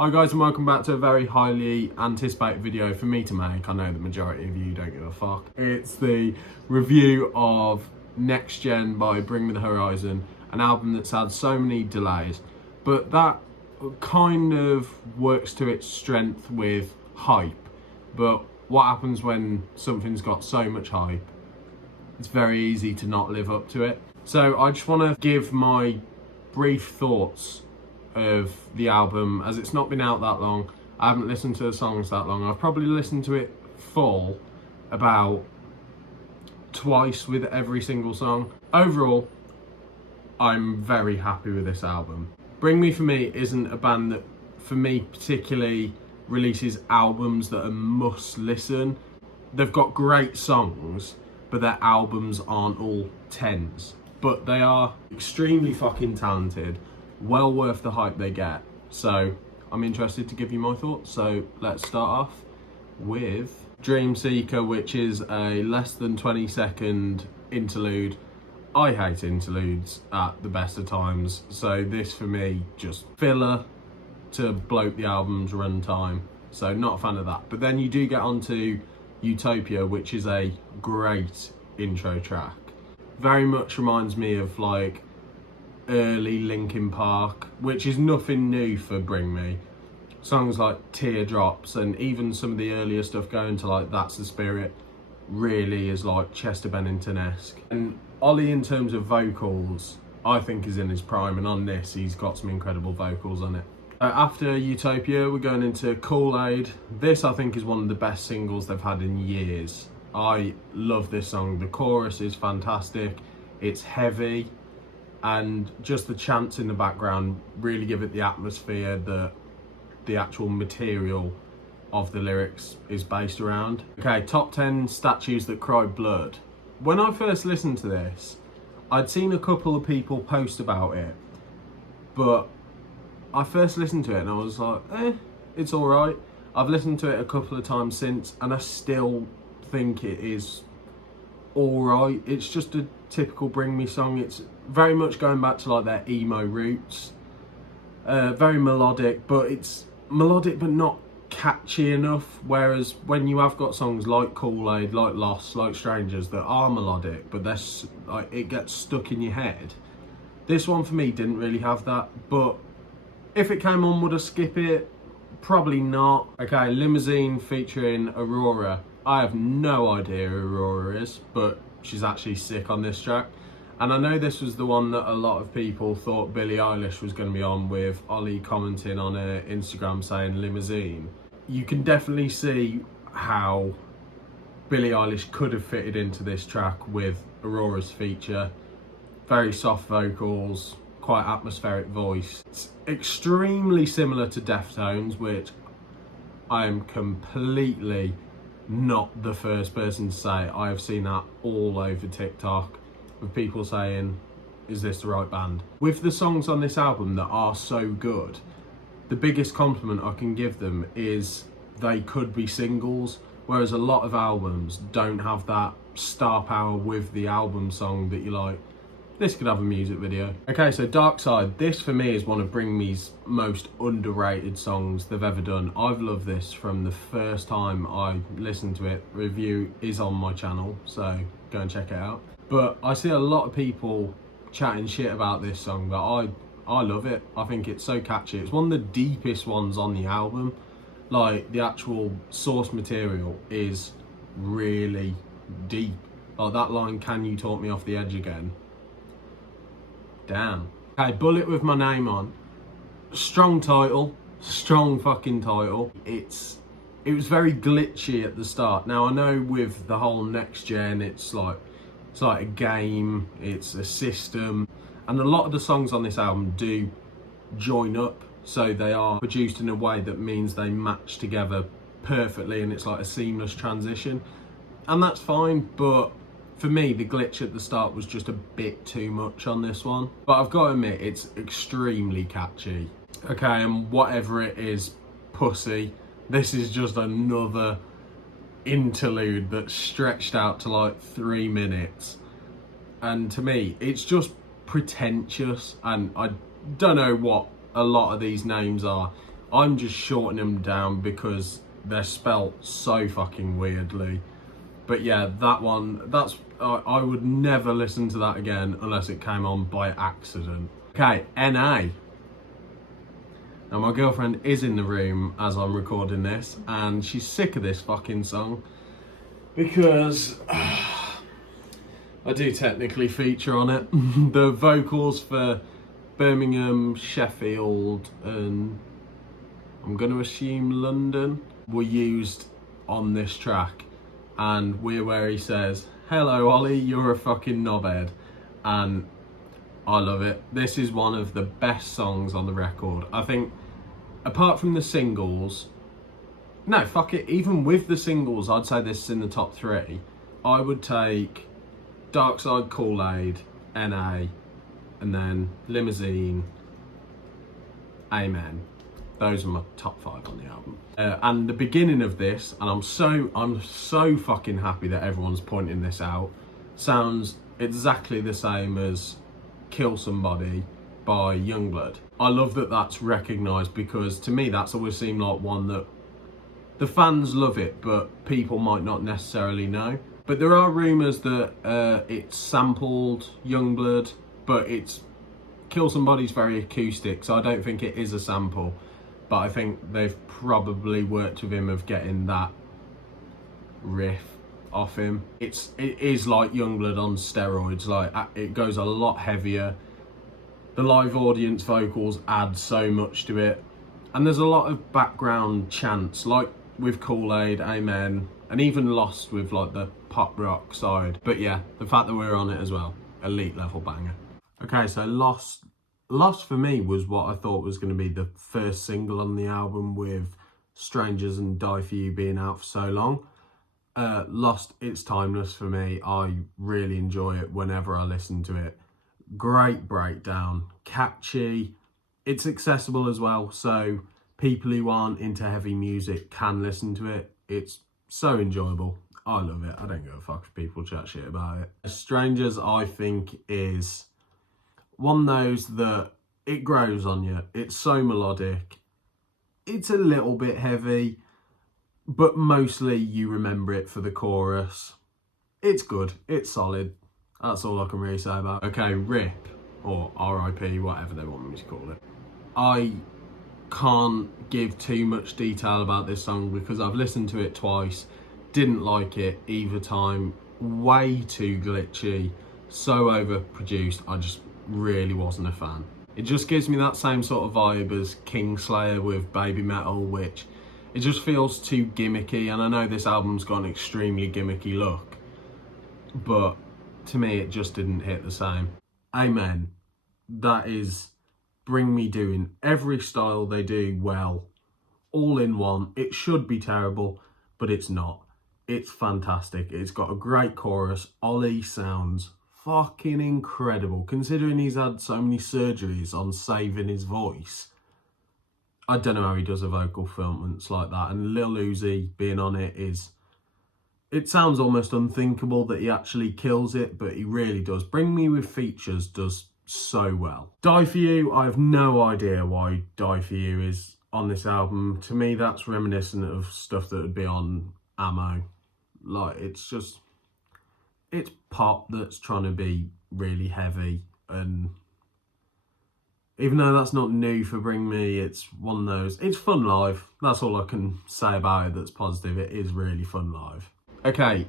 Hi guys, and welcome back to a very highly anticipated video for me to make. I know the majority of you don't give a fuck. It's the review of Next Gen by Bring Me the Horizon, an album that's had so many delays, but that kind of works to its strength with hype. But what happens when something's got so much hype? It's very easy to not live up to it. So I just want to give my brief thoughts of the album, as it's not been out that long. I haven't listened to the songs that long. I've probably listened to it full about twice with every single song. Overall, I'm very happy with this album. Bring Me for me isn't a band that, for me particularly, releases albums that are must listen. They've got great songs, but their albums aren't all 10s. But they are extremely fucking talented, well worth the hype they get. So I'm interested to give you my thoughts. So let's start off with Dream Seeker, which is a less than 20-second interlude. I hate interludes at the best of times, so this for me just filler to bloat the album's runtime. So not a fan of that. But then you do get onto Utopia, which is a great intro track. Very much reminds me of like early Linkin Park, which is nothing new for Bring Me. Songs like Teardrops and even some of the earlier stuff going to like That's the Spirit really is like Chester Bennington-esque. And Ollie, in terms of vocals, I think is in his prime, and on this he's got some incredible vocals on it. After Utopia, we're going into Kool-Aid. This I think is one of the best singles they've had in years. I love this song. The chorus is fantastic, it's heavy, and just the chants in the background really give it the atmosphere that the actual material of the lyrics is based around. Okay, top 10 statues that cry blood. When I first listened to this, I'd seen a couple of people post about it, but I first listened to it and I was like, it's alright. I've listened to it a couple of times since and I still think it is alright. It's just a typical Bring Me song. It's very much going back to like their emo roots. Very melodic, but it's melodic but not catchy enough. Whereas when you have got songs like Kool-Aid, like Lost, like Strangers that are melodic, but they're like it gets stuck in your head. This one for me didn't really have that, but if it came on, would I skip it? Probably not. Okay, Limousine featuring Aurora. I have no idea who Aurora is, but she's actually sick on this track. And I know this was the one that a lot of people thought Billie Eilish was going to be on, with Ollie commenting on her Instagram saying Limousine. You can definitely see how Billie Eilish could have fitted into this track with Aurora's feature. Very soft vocals, quite atmospheric voice. It's extremely similar to Deftones, which I am completely not the first person to say. I have seen that all over TikTok, with people saying, is this the right band? With the songs on this album that are so good, the biggest compliment I can give them is they could be singles, whereas a lot of albums don't have that star power with the album song that you're like, this could have a music video. Okay, so Dark Side. This for me is one of Bring Me's most underrated songs they've ever done. I've loved this from the first time I listened to it. Review is on my channel, so go and check it out. But I see a lot of people chatting shit about this song, but I love it. I think it's so catchy. It's one of the deepest ones on the album. Like, the actual source material is really deep. Like that line, can you talk me off the edge again? Damn. Okay, Bullet with My Name On. Strong title. Strong fucking title. It was very glitchy at the start. Now I know with the whole Next Gen, it's like a game, it's a system, and a lot of the songs on this album do join up, so they are produced in a way that means they match together perfectly and it's like a seamless transition, and that's fine. But for me, the glitch at the start was just a bit too much on this one. But I've got to admit, it's extremely catchy. Okay, and whatever it is, Pussy, this is just another interlude that's stretched out to like 3 minutes, and to me it's just pretentious, and I don't know what a lot of these names are. I'm just shortening them down because they're spelt so fucking weirdly. But yeah, that one, I would never listen to that again unless it came on by accident. Okay, NA. Now my girlfriend is in the room as I'm recording this, and she's sick of this fucking song because I do technically feature on it. The vocals for Birmingham, Sheffield, and I'm going to assume London were used on this track. And we're where he says, "Hello Ollie, you're a fucking knobhead." And I love it. This is one of the best songs on the record. I think, apart from the singles, no, fuck it, even with the singles, I'd say this is in the top 3. I would take Dark Side Kool-Aid, NA, and then Limousine, Amen. Those are my top 5 on the album. And the beginning of this, and I'm so fucking happy that everyone's pointing this out, sounds exactly the same as Kill Somebody by Youngblood. I love that that's recognised, because to me that's always seemed like one that the fans love it, but people might not necessarily know. But there are rumours that it's sampled Youngblood, but it's Kill Somebody's very acoustic, so I don't think it is a sample. But I think they've probably worked with him of getting that riff off him. It is like Youngblood on steroids. Like, it goes a lot heavier. The live audience vocals add so much to it, and there's a lot of background chants, like with Kool-Aid, Amen, and even Lost with like the pop rock side. But yeah, the fact that we're on it as well, elite level banger. Okay, so Lost for me was what I thought was going to be the first single on the album, with Strangers and Die For You being out for so long. Lost, it's timeless for me. I really enjoy it whenever I listen to it. Great breakdown, catchy, it's accessible as well, so people who aren't into heavy music can listen to it. It's so enjoyable. I love it. I don't give a fuck if people chat shit about it. Strangers, I think, is one of those that it grows on you. It's so melodic. It's a little bit heavy, but mostly you remember it for the chorus. It's good. It's solid. That's all I can really say about it. Okay, RIP, or RIP, whatever they want me to call it. I can't give too much detail about this song because I've listened to it twice. Didn't like it either time. Way too glitchy. So overproduced. I just really wasn't a fan. It just gives me that same sort of vibe as Kingslayer with Baby Metal, which it just feels too gimmicky, and I know this album's got an extremely gimmicky look, but to me it just didn't hit the same. Amen. That is Bring Me doing every style they do well, all in one. It should be terrible, but it's not. It's fantastic. It's got a great chorus. Ollie sounds fucking incredible, considering he's had so many surgeries on saving his voice. I don't know how he does a vocal performance like that, and Lil Uzi being on it is, it sounds almost unthinkable that he actually kills it, but he really does. Bring Me with Features does so well. Die For You, I have no idea why Die For You is on this album. To me, that's reminiscent of stuff that would be on Ammo. Like, it's just, it's pop that's trying to be really heavy, and even though that's not new for Bring Me, it's one of those, it's fun live. That's all I can say about it that's positive. It is really fun live. Okay,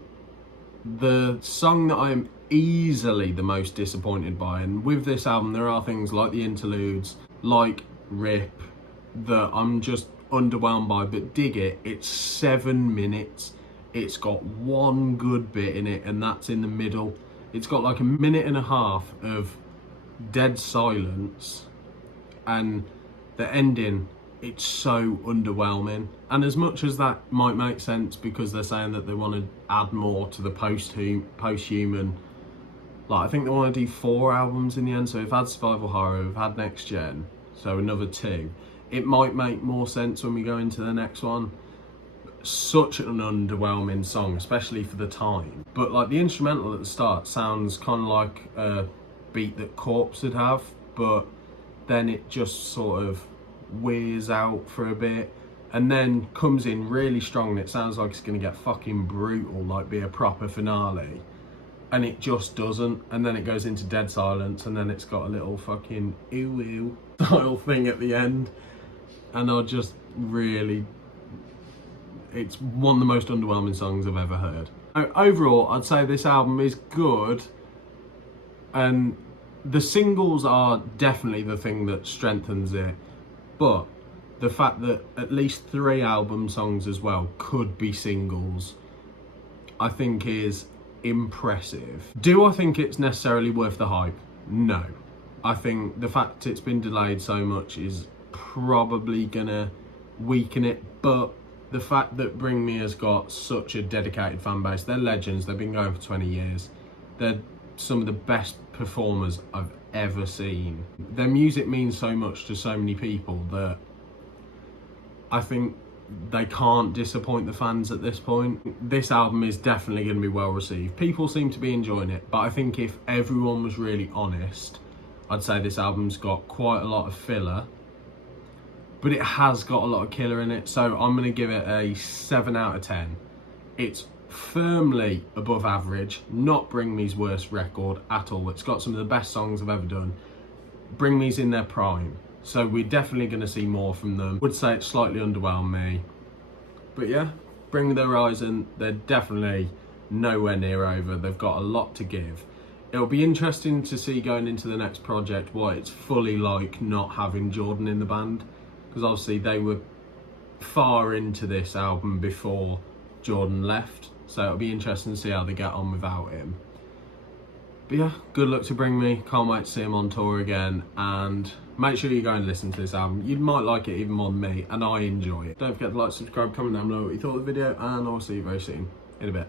the song that I am easily the most disappointed by, and with this album there are things like the interludes, like RIP, that I'm just underwhelmed by, but Dig It, it's 7 minutes. It's got one good bit in it, and that's in the middle. It's got like a minute and a half of dead silence, and the ending, it's so underwhelming. And as much as that might make sense because they're saying that they want to add more to the post-human, like I think they want to do 4 albums in the end. So we've had Survival Horror, we've had Next Gen, so another 2. It might make more sense when we go into the next one. Such an underwhelming song, especially for the time. But like the instrumental at the start sounds kind of like a beat that Corpse would have, but then it just sort of wears out for a bit, and then comes in really strong, and it sounds like it's going to get fucking brutal, like be a proper finale, and it just doesn't. And then it goes into dead silence, and then it's got a little fucking ooh style thing at the end, and I just really, it's one of the most underwhelming songs I've ever heard. Overall, I'd say this album is good, and the singles are definitely the thing that strengthens it, but the fact that at least 3 album songs as well could be singles, I think is impressive. Do I think it's necessarily worth the hype? No. I think the fact it's been delayed so much is probably gonna weaken it, but the fact that Bring Me has got such a dedicated fan base, they're legends, they've been going for 20 years. They're some of the best performers I've ever seen. Their music means so much to so many people that I think they can't disappoint the fans at this point. This album is definitely going to be well received. People seem to be enjoying it, but I think if everyone was really honest, I'd say this album's got quite a lot of filler, but it has got a lot of killer in it, so I'm going to give it a 7 out of 10. It's firmly above average, not Bring Me's worst record at all. It's got some of the best songs I've ever done. Bring Me's in their prime, so we're definitely going to see more from them. Would say it slightly underwhelmed me, but yeah, Bring Me the Horizon, they're definitely nowhere near over. They've got a lot to give. It'll be interesting to see going into the next project what it's fully like not having Jordan in the band, because obviously they were far into this album before Jordan left, so it'll be interesting to see how they get on without him. But yeah, good luck to Bring Me. Can't wait to see him on tour again, and make sure you go and listen to this album. You might like it even more than me, and I enjoy it. Don't forget to like, subscribe, comment down below what you thought of the video, and I'll see you very soon in a bit.